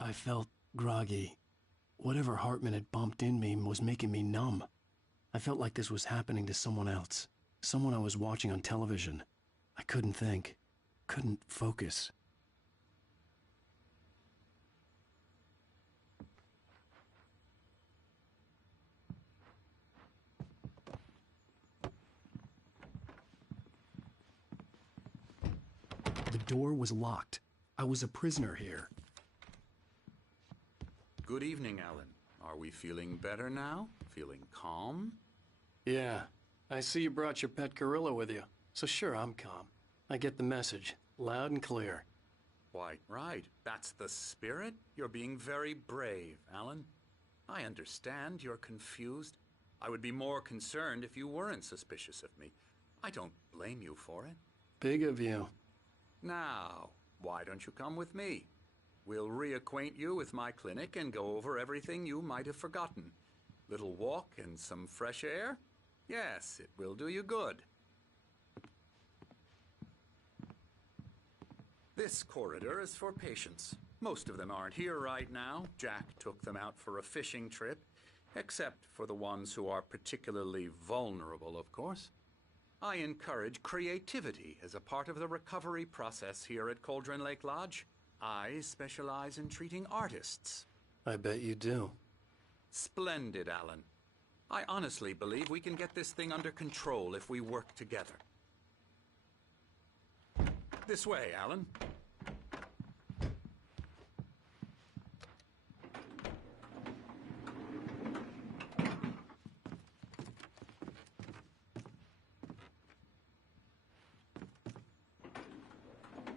I felt groggy. Whatever Hartman had bumped in me was making me numb. I felt like this was happening to someone else. Someone I was watching on television. I couldn't think. Couldn't focus. The door was locked. I was a prisoner here. Good evening, Alan. Are we feeling better now? Feeling calm? Yeah. I see you brought your pet gorilla with you. So sure, I'm calm. I get the message. Loud and clear. Why, right. That's the spirit. You're being very brave, Alan. I understand you're confused. I would be more concerned if you weren't suspicious of me. I don't blame you for it. Big of you. Now, why don't you come with me? We'll reacquaint you with my clinic and go over everything you might have forgotten. Little walk and some fresh air? Yes, it will do you good. This corridor is for patients. Most of them aren't here right now. Jack took them out for a fishing trip, except for the ones who are particularly vulnerable, of course. I encourage creativity as a part of the recovery process here at Cauldron Lake Lodge. I specialize in treating artists. I bet you do. Splendid, Alan. I honestly believe we can get this thing under control if we work together. This way, Alan.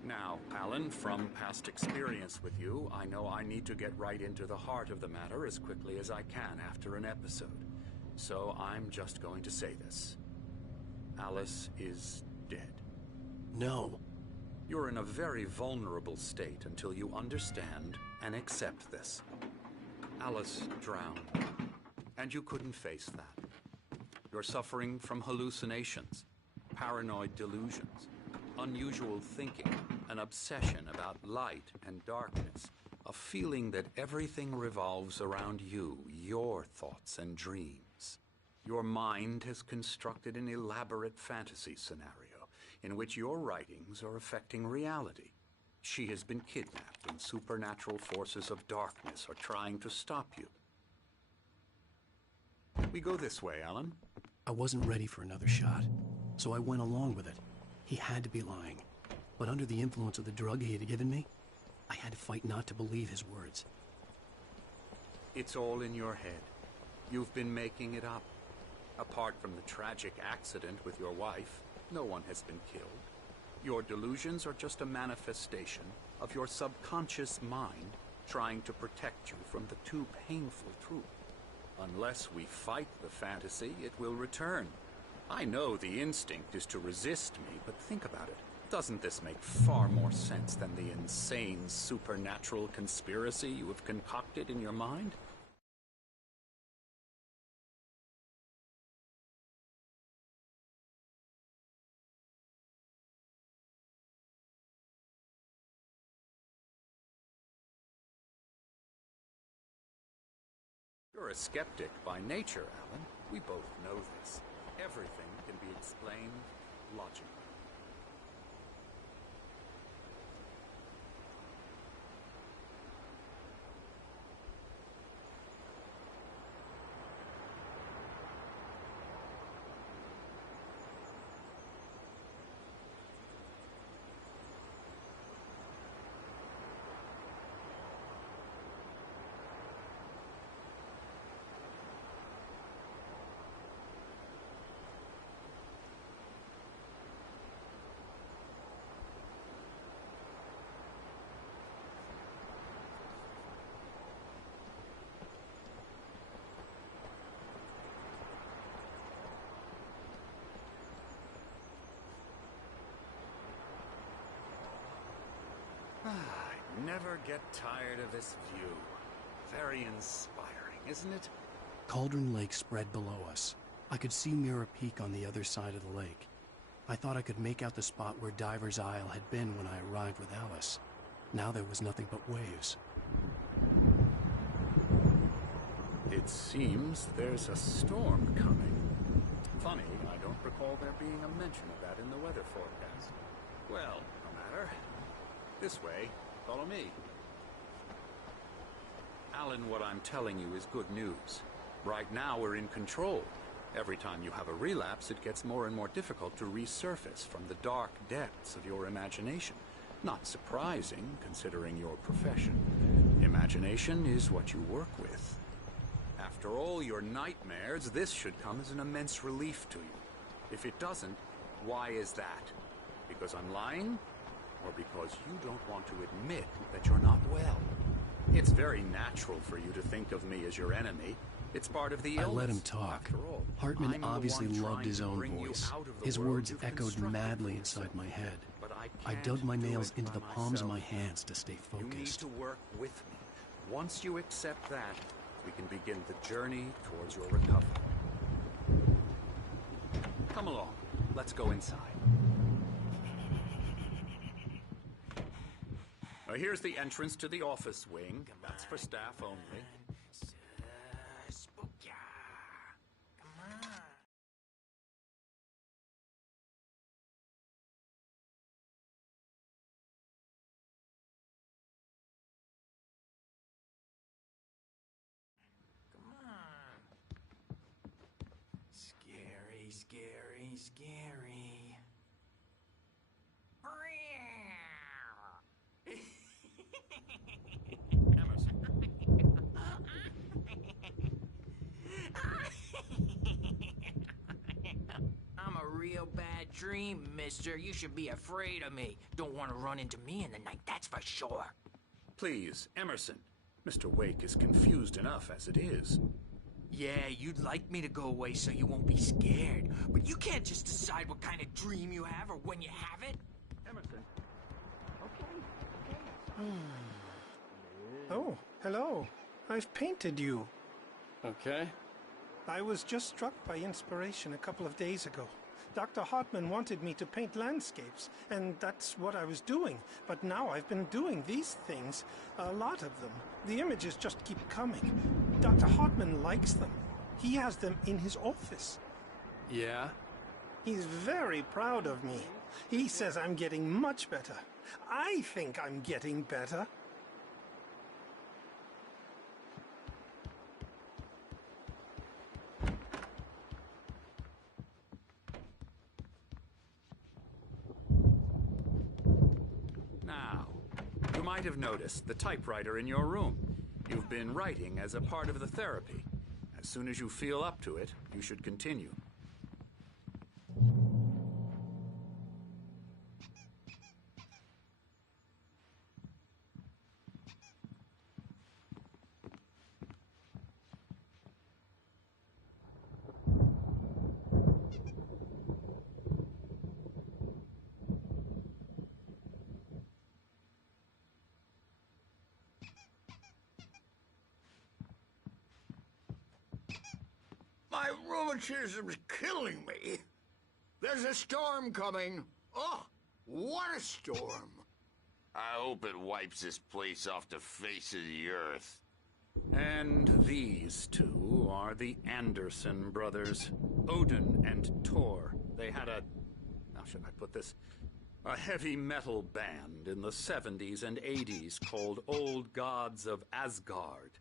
Now, Alan, from past experience with you, I know I need to get right into the heart of the matter as quickly as I can after an episode. So I'm just going to say this. Alice is dead. No. You're in a very vulnerable state until you understand and accept this. Alice drowned, and you couldn't face that. You're suffering from hallucinations, paranoid delusions, unusual thinking, an obsession about light and darkness, a feeling that everything revolves around you, your thoughts and dreams. Your mind has constructed an elaborate fantasy scenario in which your writings are affecting reality. She has been kidnapped and supernatural forces of darkness are trying to stop you. We go this way, Alan. I wasn't ready for another shot, so I went along with it. He had to be lying. But under the influence of the drug he had given me, I had to fight not to believe his words. It's all in your head. You've been making it up. Apart from the tragic accident with your wife, no one has been killed. Your delusions are just a manifestation of your subconscious mind trying to protect you from the too painful truth. Unless we fight the fantasy, it will return. I know the instinct is to resist me, but think about it. Doesn't this make far more sense than the insane supernatural conspiracy you have concocted in your mind? You're a skeptic by nature, Alan. We both know this. Everything can be explained logically. I never get tired of this view. Very inspiring, isn't it? Cauldron Lake spread below us. I could see Mirror Peak on the other side of the lake. I thought I could make out the spot where Diver's Isle had been when I arrived with Alice. Now there was nothing but waves. It seems there's a storm coming. Funny, I don't recall there being a mention of that in the weather forecast. Well, no matter. This way. Follow me. Alan, what I'm telling you is good news. Right now we're in control. Every time you have a relapse, it gets more and more difficult to resurface from the dark depths of your imagination. Not surprising, considering your profession. Imagination is what you work with. After all your nightmares, this should come as an immense relief to you. If it doesn't, why is that? Because I'm lying? Or because you don't want to admit that you're not well? It's very natural for you to think of me as your enemy. It's part of the illness. I let him talk. After all, Hartman I'm the obviously one loved trying his to own bring you voice. out of the His world words you've echoed constructed madly for inside yourself. my head. But I can't dug my do nails it into by the palms of myself. my hands to stay You need focused. to work with me. Once you accept that, we can begin the journey towards your recovery. Come along. Let's go inside. Here's the entrance to the office wing. That's for staff only. Scary, scary, scary. I'm a real bad dream, mister. You should be afraid of me. Don't want to run into me in the night, that's for sure. Please, Emerson. Mr. Wake is confused enough as it is. Yeah, you'd like me to go away so you won't be scared. But you can't just decide what kind of dream you have or when you have it. Emerson. Oh, hello. I've painted you. Okay. I was just struck by inspiration a couple of days ago. Dr. Hartman wanted me to paint landscapes, and that's what I was doing. But now I've been doing these things, a lot of them. The images just keep coming. Dr. Hartman likes them. He has them in his office. Yeah? He's very proud of me. He says I'm getting much better. I think I'm getting better. Now, you might have noticed the typewriter in your room. You've been writing as a part of the therapy. As soon as you feel up to it, you should continue. My rheumatism's killing me. There's a storm coming. Oh, what a storm. I hope it wipes this place off the face of the earth. And these two are the Anderson brothers, Odin and Tor. They had a... how should I put this? A heavy metal band in the 70s and 80s called Old Gods of Asgard.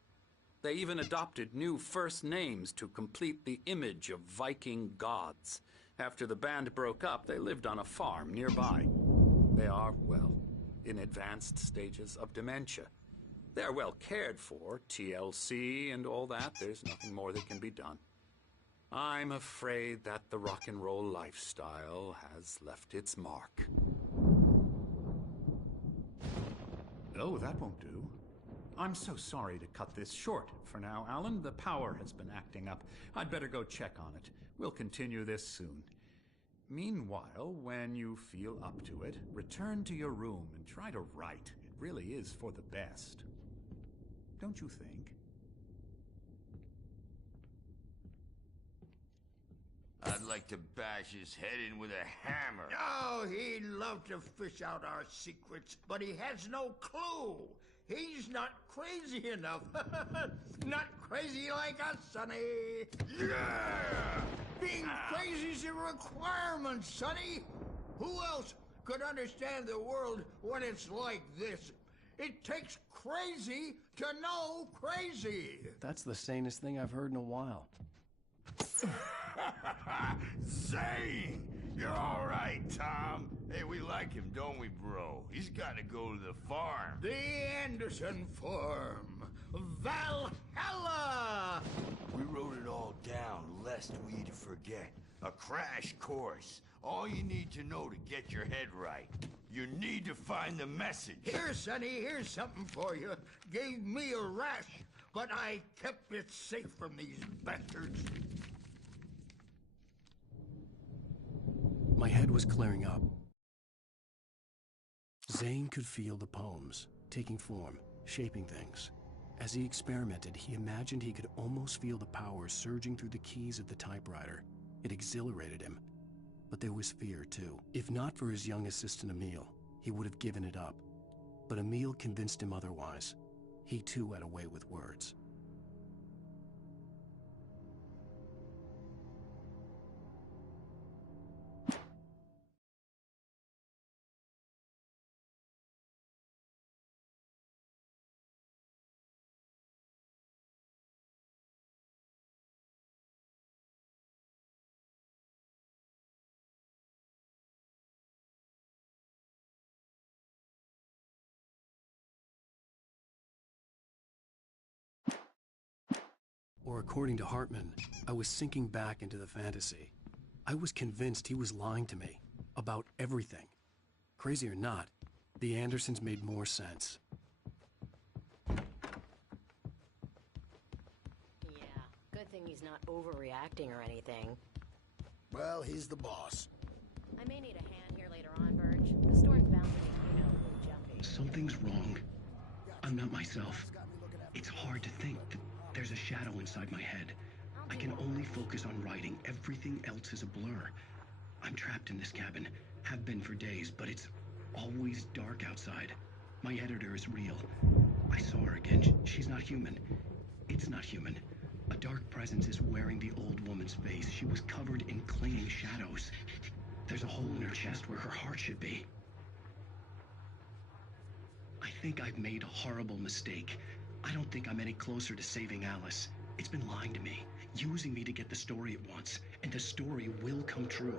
They even adopted new first names to complete the image of Viking gods. After the band broke up, they lived on a farm nearby. They are, well, in advanced stages of dementia. They're well cared for, TLC and all that. There's nothing more that can be done. I'm afraid that the rock and roll lifestyle has left its mark. Oh, that won't do. I'm so sorry to cut this short for now, Alan. The power has been acting up. I'd better go check on it. We'll continue this soon. Meanwhile, when you feel up to it, return to your room and try to write. It really is for the best. Don't you think? I'd like to bash his head in with a hammer. Oh, he'd love to fish out our secrets, but he has no clue. He's not crazy enough. Not crazy like us, Sonny. Yeah! Being crazy's a requirement, Sonny. Who else could understand the world when it's like this? It takes crazy to know crazy. That's the sanest thing I've heard in a while. Zane! You're all right, Tom. Hey, we like him, don't we, bro? He's got to go to the farm. The Anderson Farm. Valhalla! We wrote it all down, lest we'd forget. A crash course. All you need to know to get your head right. You need to find the message. Here, Sonny, here's something for you. Gave me a rash, but I kept it safe from these bastards. My head was clearing up. Zane could feel the poems, taking form, shaping things. As he experimented, he imagined he could almost feel the power surging through the keys of the typewriter. It exhilarated him. But there was fear, too. If not for his young assistant Emil, he would have given it up. But Emil convinced him otherwise. He, too, had a way with words. Or according to Hartman, I was sinking back into the fantasy. I was convinced he was lying to me about everything. Crazy or not, the Andersons made more sense. Yeah, good thing he's not overreacting or anything. Well, he's the boss. I may need a hand here later on, Birch. The storm's bound to make you know a little jumpy. Something's wrong. I'm not myself. It's hard to think that there's a shadow inside my head. I can only focus on writing. Everything else is a blur. I'm trapped in this cabin. Have been for days, but it's always dark outside. My editor is real. I saw her again. She's not human. It's not human. A dark presence is wearing the old woman's face. She was covered in clinging shadows. There's a hole in her chest where her heart should be. I think I've made a horrible mistake. I don't think I'm any closer to saving Alice. It's been lying to me, using me to get the story it wants, and the story will come true.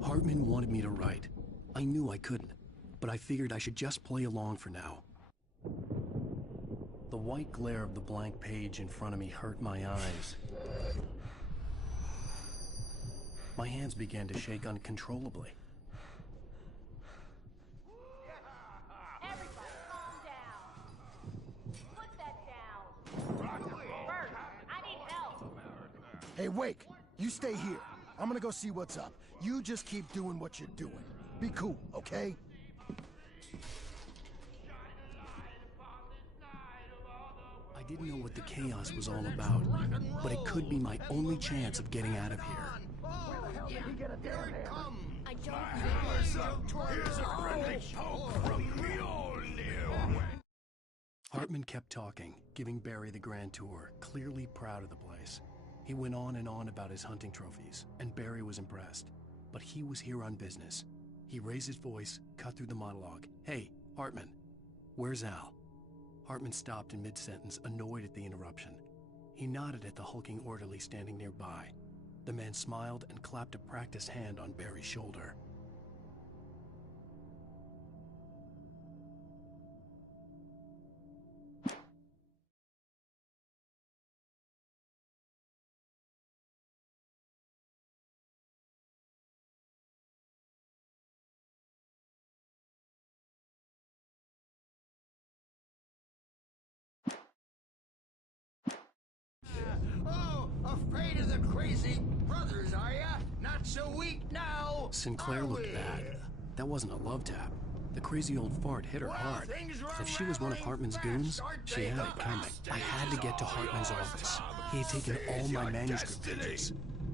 Hartman wanted me to write. I knew I couldn't, but I figured I should just play along for now. The white glare of the blank page in front of me hurt my eyes. My hands began to shake uncontrollably. Everybody calm down. Put that down. Bert, I need help. Hey, Wake, you stay here. I'm gonna go see what's up. You just keep doing what you're doing. Be cool, okay? I didn't know what the chaos was all about, but it could be my only chance of getting out of here. Here it comes. I don't Hammer's up. Here's a friendly poke from Mjolnir. Hartman kept talking, giving Barry the grand tour, clearly proud of the place. He went on and on about his hunting trophies, and Barry was impressed. But he was here on business. He raised his voice, cut through the monologue. Hey, Hartman, where's Al? Hartman stopped in mid-sentence, annoyed at the interruption. He nodded at the hulking orderly standing nearby. The man smiled and clapped a practiced hand on Barry's shoulder. Oh, afraid of the crazy brothers, are ya? Not so weak now, Sinclair are looked we? bad. That wasn't a love tap. The crazy old fart hit her Well, hard. things are If she was one of unraveling Hartman's fast, goons, aren't she they? had it coming. I had to get to Hartman's office. He had taken all my manuscript pages.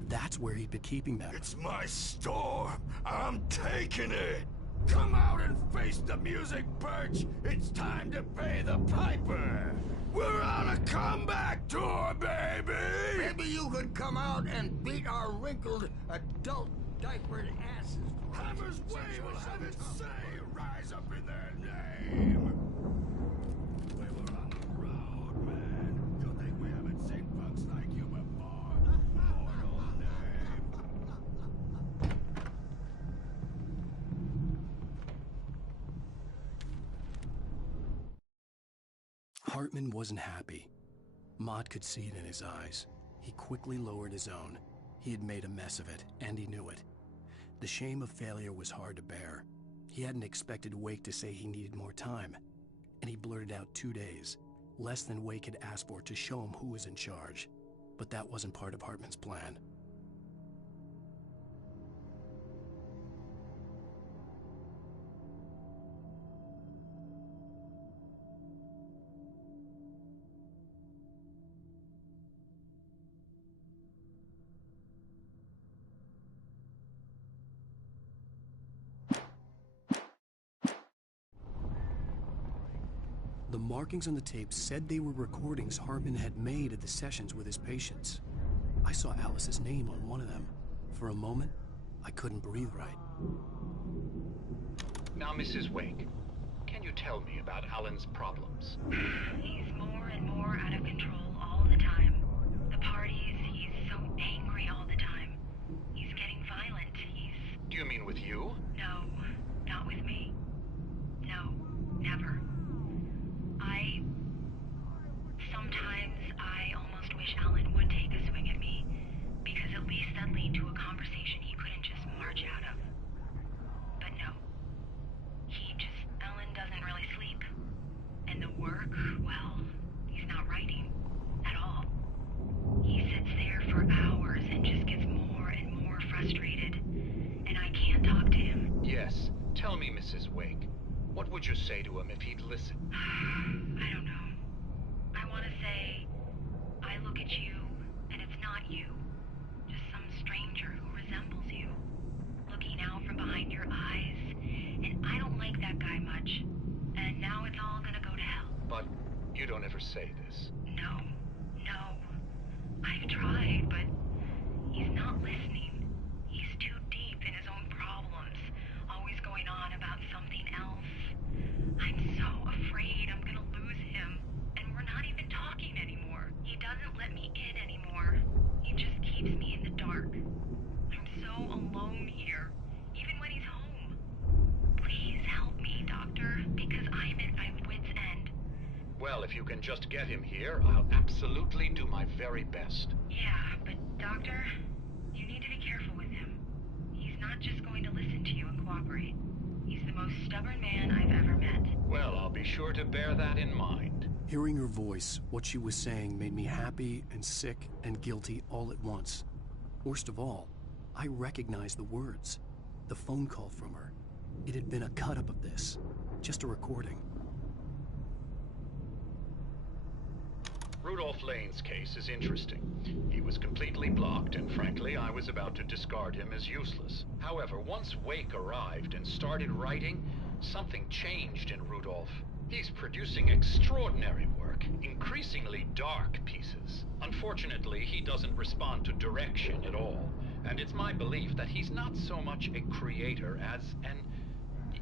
That's where he'd been keeping them. It's my storm. I'm taking it. Come out and face the music, Birch. It's time to pay the piper. We're on a comeback tour, baby. Maybe you could come out and beat our wrinkled adult diapered asses. Hammer's Way will have its say. Rise up in their name. We were on the road, man. You think we haven't seen punks like you before? Mortal name. Hartman wasn't happy. Mott could see it in his eyes. He quickly lowered his own. He had made a mess of it, and he knew it. The shame of failure was hard to bear. He hadn't expected Wake to say he needed more time, and he blurted out 2 days, less than Wake had asked for, to show him who was in charge. But that wasn't part of Hartman's plan. The markings on the tape said they were recordings Hartman had made at the sessions with his patients. I saw Alice's name on one of them. For a moment, I couldn't breathe right. Now, Mrs. Wake, can you tell me about Alan's problems? He's more and more out of control all the time. The parties, he's so angry all the time. He's getting violent. Do you mean with you? No, not with me. No, never. Sometimes I almost wish Alan would take a swing at me, because at least that'd lead to a conversation he couldn't just march out of. But no. Alan doesn't really sleep. And the work, well, he's not writing at all. He sits there for hours and just gets more and more frustrated. And I can't talk to him. Yes. Tell me, Mrs. Wake, what would you say to him if he'd listen? I don't know. I want to say, I look at you, and it's not you. Just some stranger who resembles you. Looking out from behind your eyes, and I don't like that guy much. And now it's all gonna go to hell. But you don't ever say this. No. I've tried, but he's not listening. He's too deep in his own problems, always going on about something else. I'm so afraid I'm gonna lose him, and we're not even talking anymore. He doesn't let me in anymore. He just keeps me in the dark. I'm so alone here, even when he's home. Please help me, Doctor, because I'm at my wit's end. Well, if you can just get him here, I'll absolutely do my very best. Yeah, but Doctor, you need to be careful with him. He's not just going to listen to you and cooperate. He's the most stubborn man I've ever met. Well, I'll be sure to bear that in mind. Hearing her voice, what she was saying made me happy and sick and guilty all at once. Worst of all, I recognized the words. The phone call from her. It had been a cut-up of this. Just a recording. Rudolph Lane's case is interesting. He was completely blocked, and frankly, I was about to discard him as useless. However, once Wake arrived and started writing, something changed in Rudolph. He's producing extraordinary work, increasingly dark pieces. Unfortunately, he doesn't respond to direction at all, and it's my belief that he's not so much a creator as an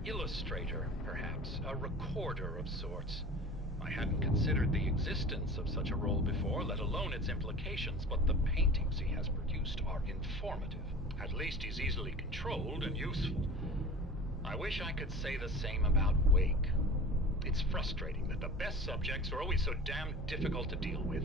illustrator, perhaps, a recorder of sorts. I hadn't considered the existence of such a role before, let alone its implications, but the paintings he has produced are informative. At least he's easily controlled and useful. I wish I could say the same about Wake. It's frustrating that the best subjects are always so damn difficult to deal with.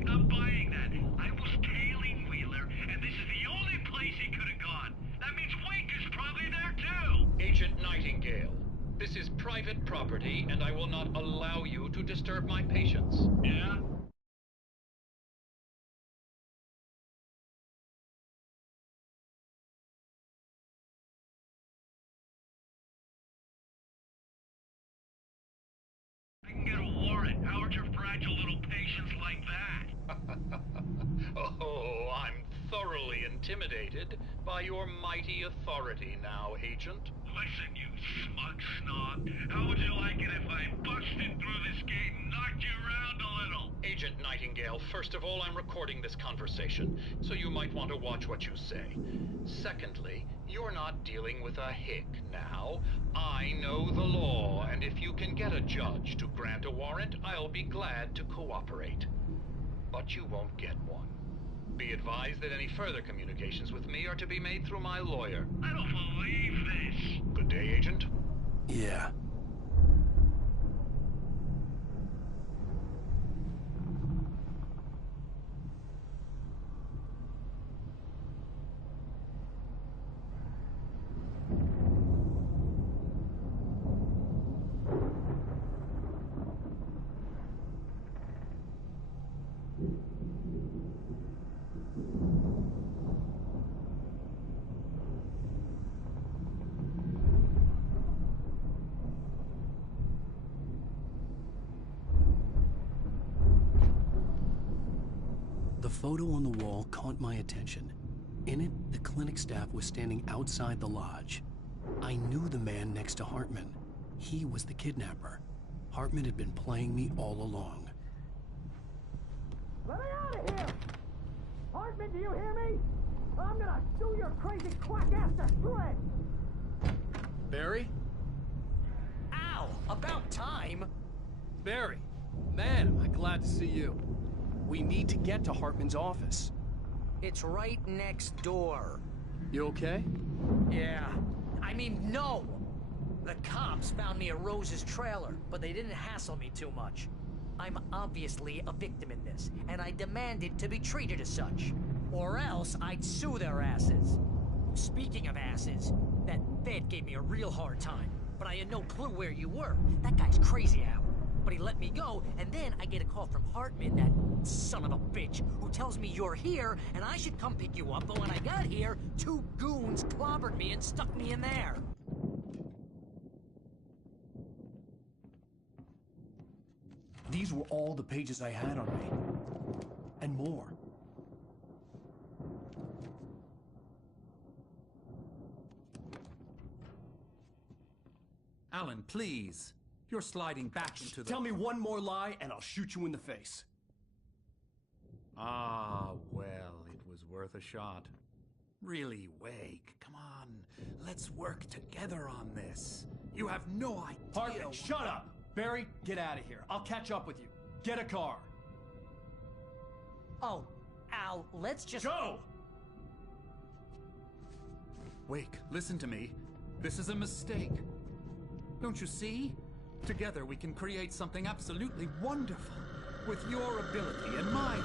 Not buying that. I was tailing Wheeler, and this is the only place he could have gone. That means Wake is probably there too! Agent Nightingale, this is property, and I will not allow you to disturb my patients. Yeah? I can get a warrant. How would your fragile little patients like that? Oh, I'm thoroughly intimidated by your mighty authority now, Agent. Listen, you smug snob. How would you like it if I busted through this gate and knocked you around a little? Agent Nightingale, first of all, I'm recording this conversation, so you might want to watch what you say. Secondly, you're not dealing with a hick now. I know the law, and if you can get a judge to grant a warrant, I'll be glad to cooperate. But you won't get one. Be advised that any further communications with me are to be made through my lawyer. I don't believe this. Good day, Agent. Yeah. The photo on the wall caught my attention. In it, the clinic staff was standing outside the lodge. I knew the man next to Hartman. He was the kidnapper. Hartman had been playing me all along. Let me out of here! Hartman, do you hear me? I'm gonna chew your crazy quack ass to shreds! Barry? Ow! About time! Barry! Man, am I glad to see you. We need to get to Hartman's office. It's right next door. You okay? Yeah. I mean, no! The cops found me at Rose's trailer, but they didn't hassle me too much. I'm obviously a victim in this, and I demanded to be treated as such. Or else I'd sue their asses. Speaking of asses, that Fed gave me a real hard time, but I had no clue where you were. That guy's crazy, Al. But he let me go, and then I get a call from Hartman, that son of a bitch, who tells me you're here, and I should come pick you up, but when I got here, 2 goons clobbered me and stuck me in there. These were all the pages I had on me. And more. Alan, please. You're sliding back into the... Tell me one more lie and I'll shoot you in the face. Ah, well, it was worth a shot. Really, Wake, come on. Let's work together on this. You have no idea... Hartman, shut up! Barry, get out of here. I'll catch up with you. Get a car. Oh, Al, let's just... Go! Wake, listen to me. This is a mistake. Don't you see? Together we can create something absolutely wonderful. With your ability and mine.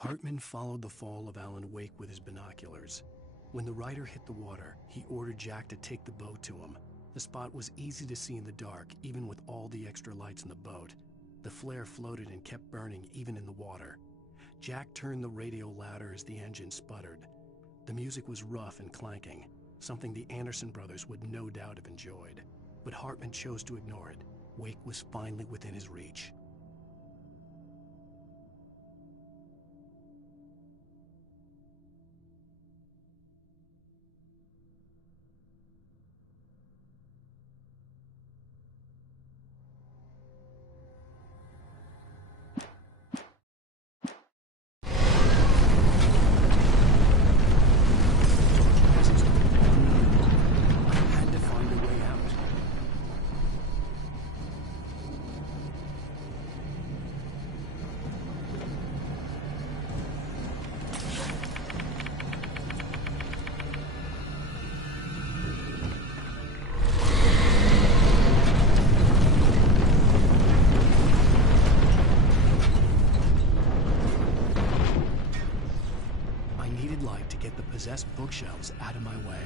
Hartman followed the fall of Alan Wake with his binoculars. When the rider hit the water, he ordered Jack to take the boat to him. The spot was easy to see in the dark, even with all the extra lights in the boat. The flare floated and kept burning even in the water. Jack turned the radio louder as the engine sputtered. The music was rough and clanking, something the Anderson brothers would no doubt have enjoyed. But Hartman chose to ignore it. Wake was finally within his reach. possessed bookshelves out of my way.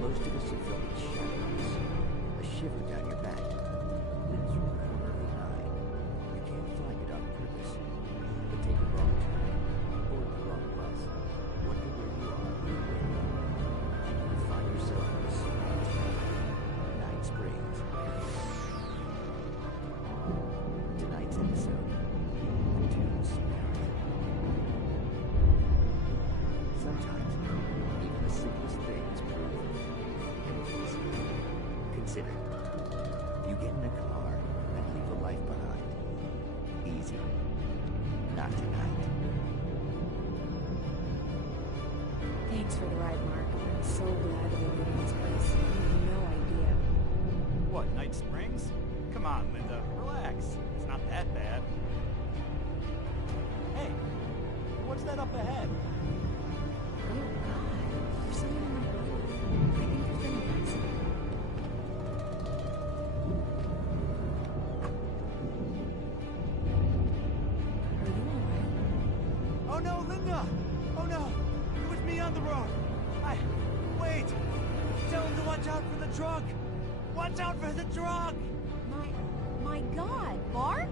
Most of us have felt the shadows, a shiver down your back, limbs from the corner of the eye. You can't find it on purpose, but take a wrong turn, board the wrong bus, wonder where you are in the window, and you find yourself in a small town, Night Springs. Tonight's episode, The Tomb's Spirit. Sometimes, even the simplest things prove impossible. Consider, you get in a car and leave a life behind. Easy. Not tonight. Thanks for the ride, Mark. I'm so glad we made it in this place. You have no idea. What, Night Springs? Come on, Linda, relax. It's not that bad. Hey, what's that up ahead? Oh, God. There's someone on the road. I think there's been an accident. Are you alright? Oh no, Linda! Oh no! It was me on the road! Wait! Tell him to watch out for the truck! Watch out for the truck! My God, Mark?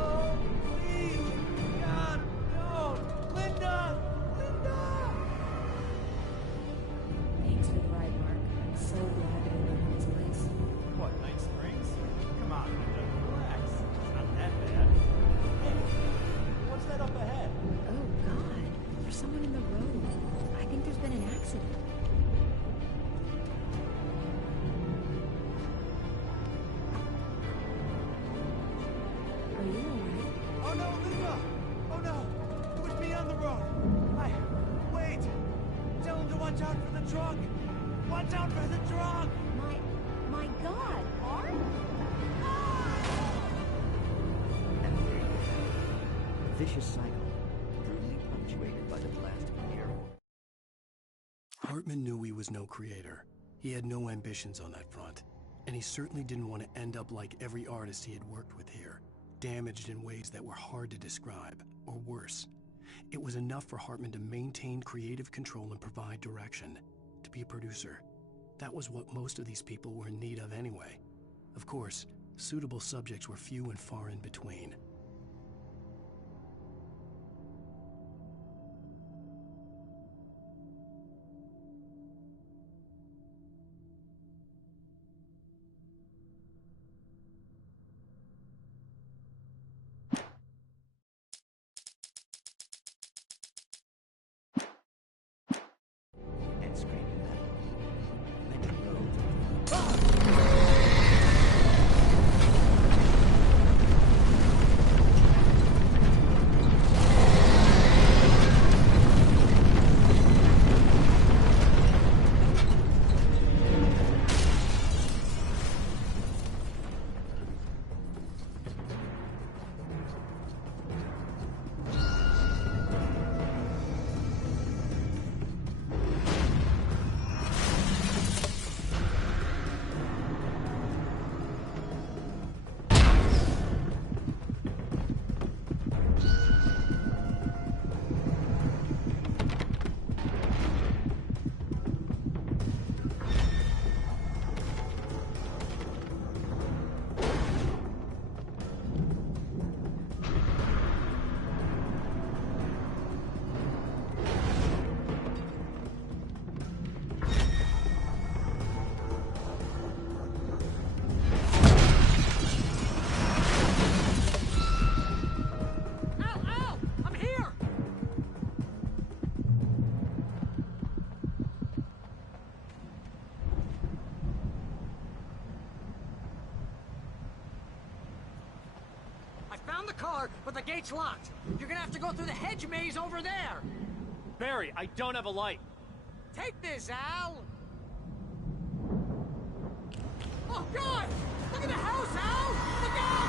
Oh, please! God, no! Linda! Linda! Thanks for the ride, Mark. I'm so glad that we made it in this place. What, Night Springs? Come on, Linda, relax. It's not that bad. Hey, what's that up ahead? Oh, God. There's someone in the road. I think there's been an accident. Are you alright? Oh no, Linda! Oh no! It was me on the road! Wait! Tell him to watch out for the truck! Watch out for the truck! My God, Mark? And there you have it. A vicious cycle, brutally punctuated by the blast of an air horn. Hartman knew he was no creator. He had no ambitions on that front. And he certainly didn't want to end up like every artist he had worked with here, damaged in ways that were hard to describe, or worse. It was enough for Hartman to maintain creative control and provide direction, to be a producer. That was what most of these people were in need of anyway. Of course, suitable subjects were few and far in between. And screaming that. Linda Rhodes. found the car, but the gate's locked. You're gonna have to go through the hedge maze over there. Barry, I don't have a light. Take this, Al! Oh, God! Look at the house, Al! Look out!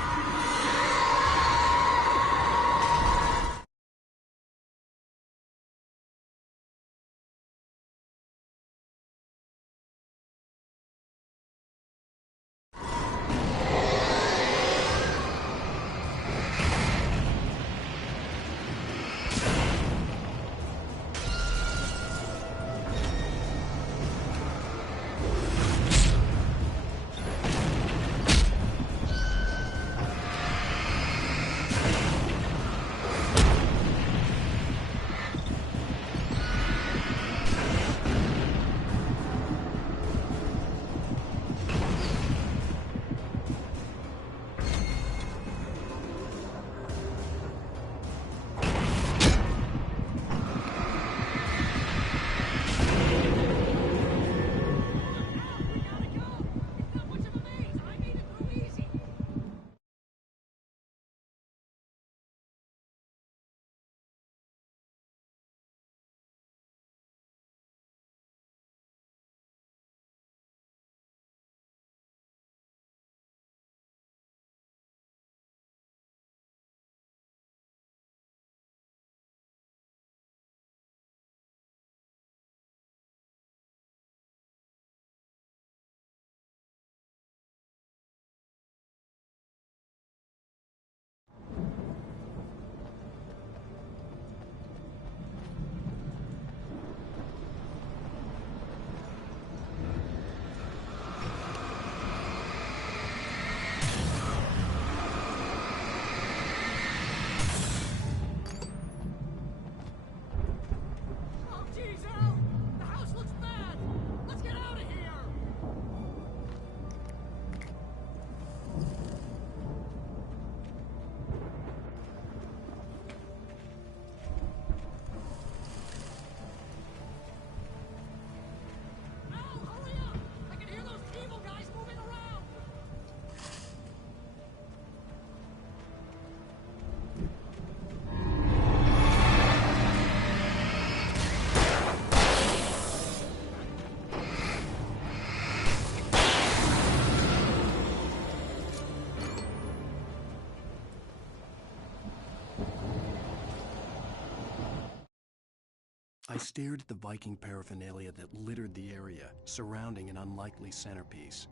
I stared at the Viking paraphernalia that littered the area, surrounding an unlikely centerpiece.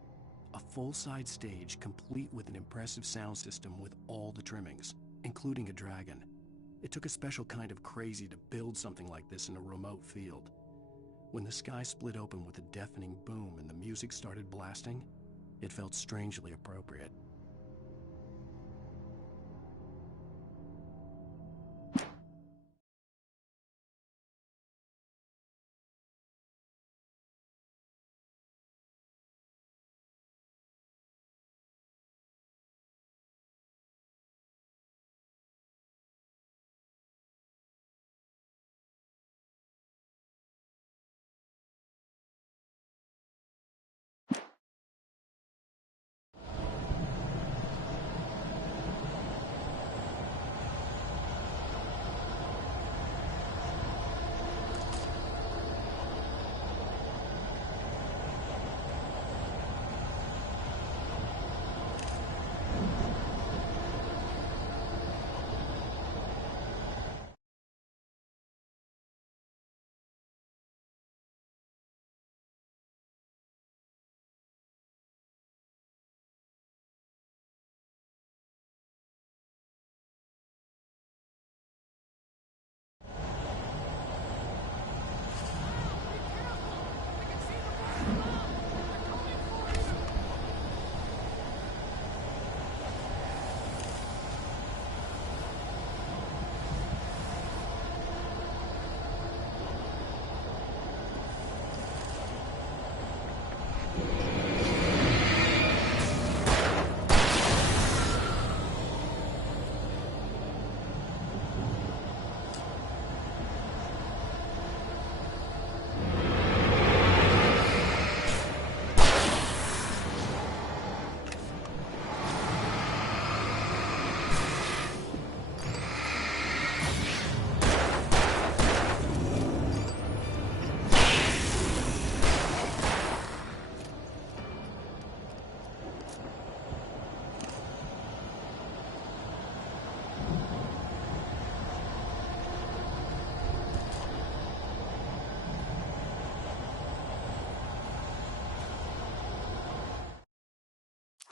A full-size stage complete with an impressive sound system with all the trimmings, including a dragon. It took a special kind of crazy to build something like this in a remote field. When the sky split open with a deafening boom and the music started blasting, it felt strangely appropriate.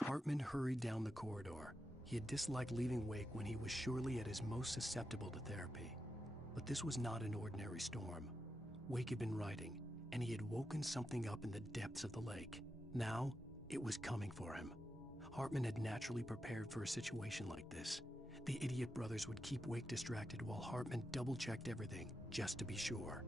Hartman hurried down the corridor. He had disliked leaving Wake when he was surely at his most susceptible to therapy. But this was not an ordinary storm. Wake had been writing, and he had woken something up in the depths of the lake. Now, it was coming for him. Hartman had naturally prepared for a situation like this. The idiot brothers would keep Wake distracted while Hartman double-checked everything, just to be sure.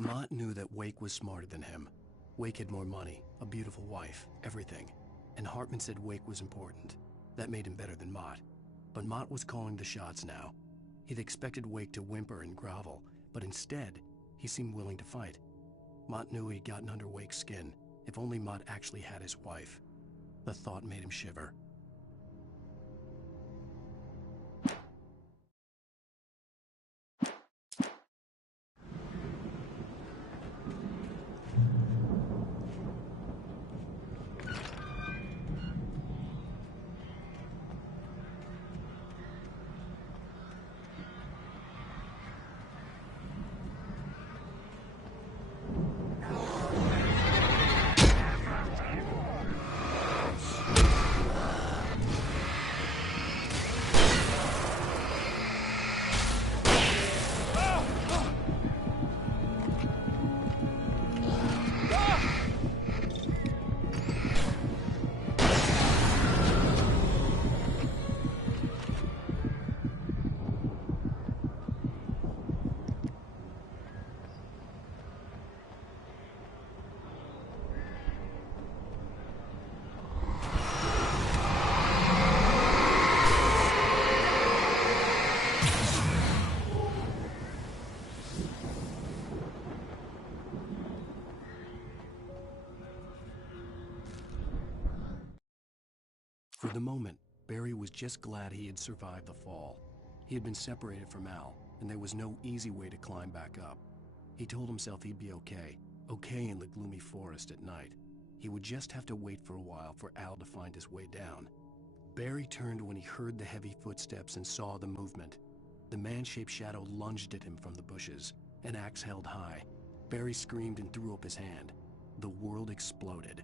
Mott knew that Wake was smarter than him. Wake had more money, a beautiful wife, everything. And Hartman said Wake was important. That made him better than Mott. But Mott was calling the shots now. He'd expected Wake to whimper and grovel, but instead, he seemed willing to fight. Mott knew he'd gotten under Wake's skin. If only Mott actually had his wife. The thought made him shiver. the moment, Barry was just glad he had survived the fall. He had been separated from Al, and there was no easy way to climb back up. He told himself he'd be okay in the gloomy forest at night. He would just have to wait for a while for Al to find his way down. Barry turned when he heard the heavy footsteps and saw the movement. The man-shaped shadow lunged at him from the bushes, an axe held high. Barry screamed and threw up his hand. The world exploded.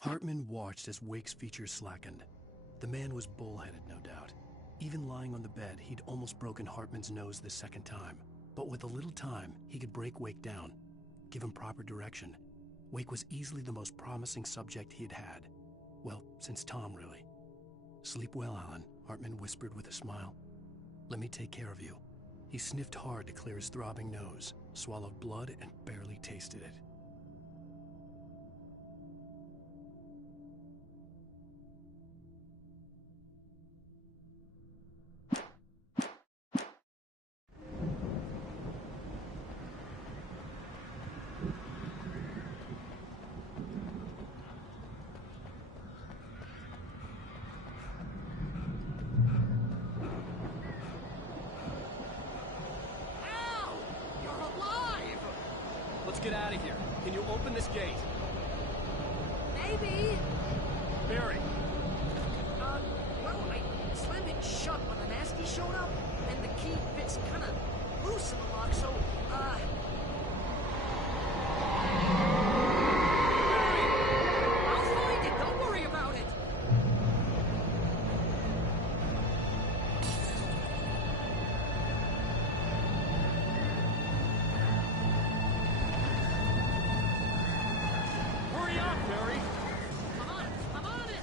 Hartman watched as Wake's features slackened. The man was bullheaded, no doubt. Even lying on the bed, he'd almost broken Hartman's nose the second time. But with a little time, he could break Wake down, give him proper direction. Wake was easily the most promising subject he'd had. Well, since Tom, really. "Sleep well, Alan," Hartman whispered with a smile. "Let me take care of you." He sniffed hard to clear his throbbing nose, swallowed blood, and barely tasted it. Let's get out of here. Can you open this gate? Maybe. Barry. Well, I slammed it shut when the nasty showed up, and the key fits kind of loose in the lock, so, I'll find it. Don't worry about it. Hurry up, Barry! I'm on it!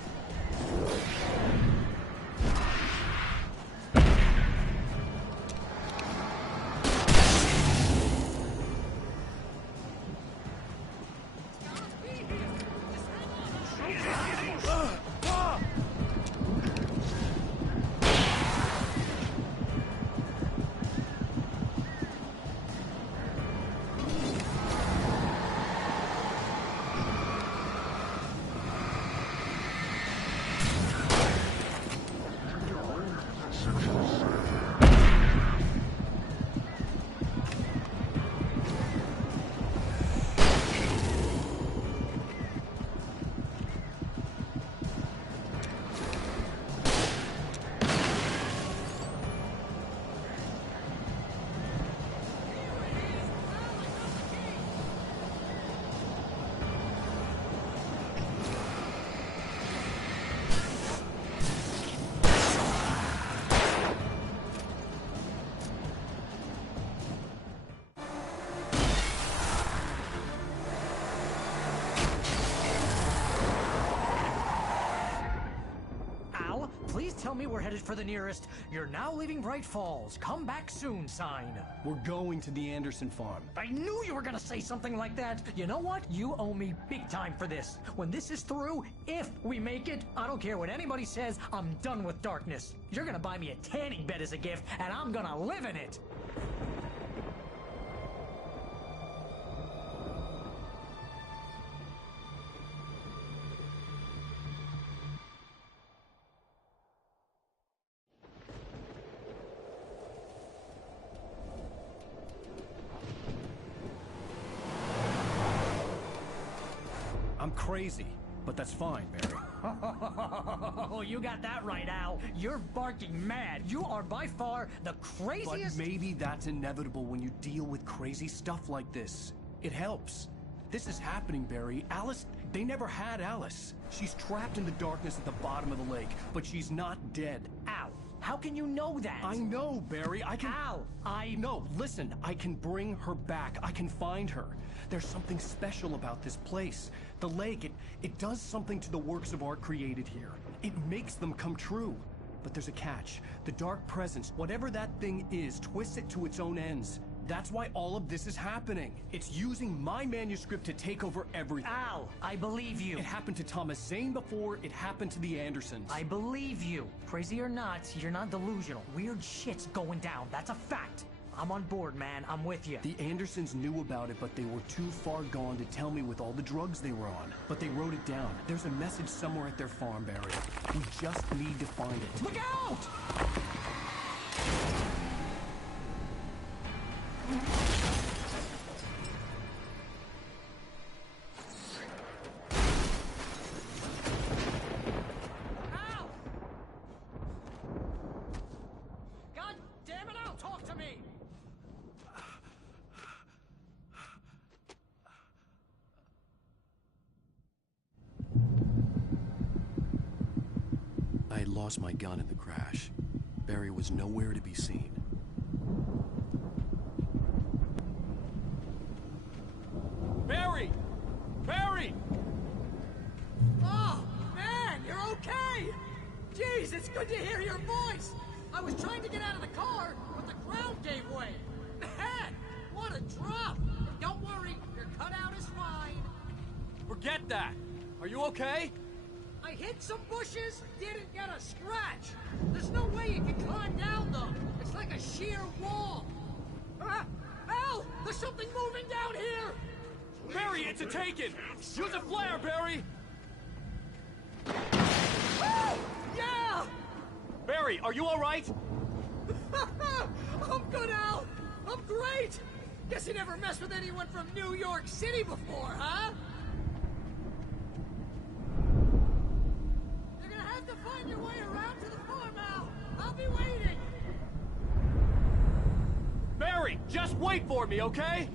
tell me we're headed for the nearest "You're now leaving Bright Falls. Come back soon" sign. We're going to the Anderson farm. I knew you were gonna say something like that. You know what? You owe me big time for this. When this is through, if we make it, I don't care what anybody says, I'm done with darkness. You're gonna buy me a tanning bed as a gift, and I'm gonna live in it. I'm crazy, but that's fine, Barry. Oh, you got that right, Al. You're barking mad. You are by far the craziest... But maybe that's inevitable when you deal with crazy stuff like this. It helps. This is happening, Barry. Alice, they never had Alice. She's trapped in the darkness at the bottom of the lake, but she's not dead. Al, how can you know that? I know, Barry. I can... Al, No, listen. I can bring her back. I can find her. There's something special about this place. The lake, it does something to the works of art created here. It makes them come true. But there's a catch. The dark presence, whatever that thing is, twists it to its own ends. That's why all of this is happening. It's using my manuscript to take over everything. Al, I believe you. It happened to Thomas Zane before, it happened to the Andersons. I believe you. Crazy or not, you're not delusional. Weird shit's going down. That's a fact. I'm on board, man. I'm with you. The Andersons knew about it, but they were too far gone to tell me with all the drugs they were on. But they wrote it down. There's a message somewhere at their farm, Barry. We just need to find it. Look out! Al! God damn it, Al, talk to me! I had lost my gun in the crash. Barry was nowhere to be seen. Barry! Barry! Oh, man, you're okay! Jeez, it's good to hear your voice! I was trying to get out of the car, but the ground gave way. Man, what a drop! Don't worry, your cutout is fine. Forget that! Are you okay? I hit some bushes, didn't get a scratch. There's no way you can climb down, though. It's like a sheer wall. Al! There's something moving down here! Barry, it's a taken! Use a flare, Barry! Yeah! Barry, are you alright? I'm good, Al! I'm great! Guess you never messed with anyone from New York City before, huh? You're gonna have to find your way around to the farm, Al! I'll be waiting! Barry, just wait for me, okay?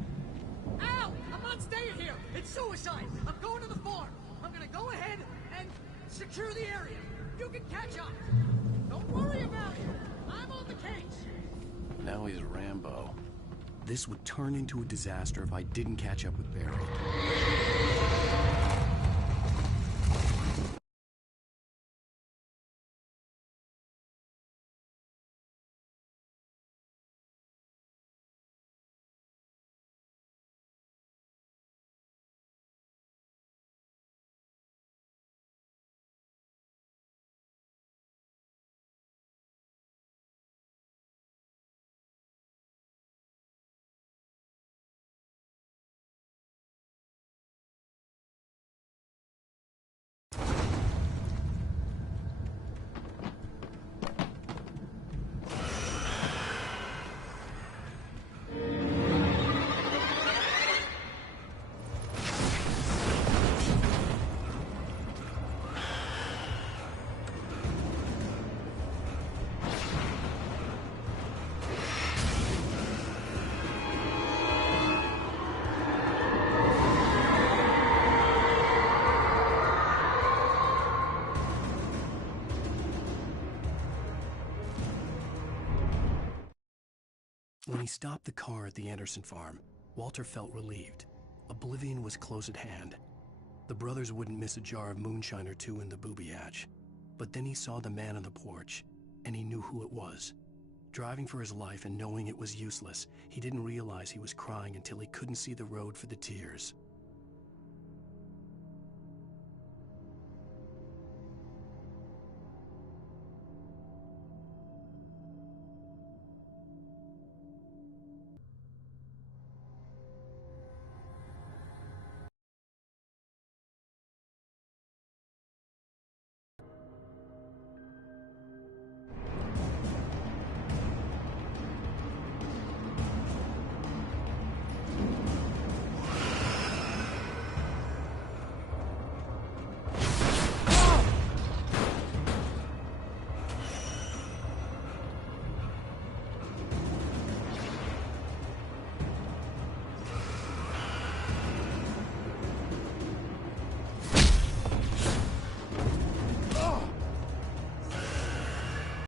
Al! I'm not staying here! It's suicide! I'm going to the farm! I'm gonna go ahead and secure the area. You can catch up. Don't worry about it. I'm on the case. Now he's Rambo. This would turn into a disaster if I didn't catch up with Barry. When he stopped the car at the Anderson farm, Walter felt relieved. Oblivion was close at hand. The brothers wouldn't miss a jar of moonshine or two in the booby hatch. But then he saw the man on the porch, and he knew who it was. Driving for his life and knowing it was useless, he didn't realize he was crying until he couldn't see the road for the tears.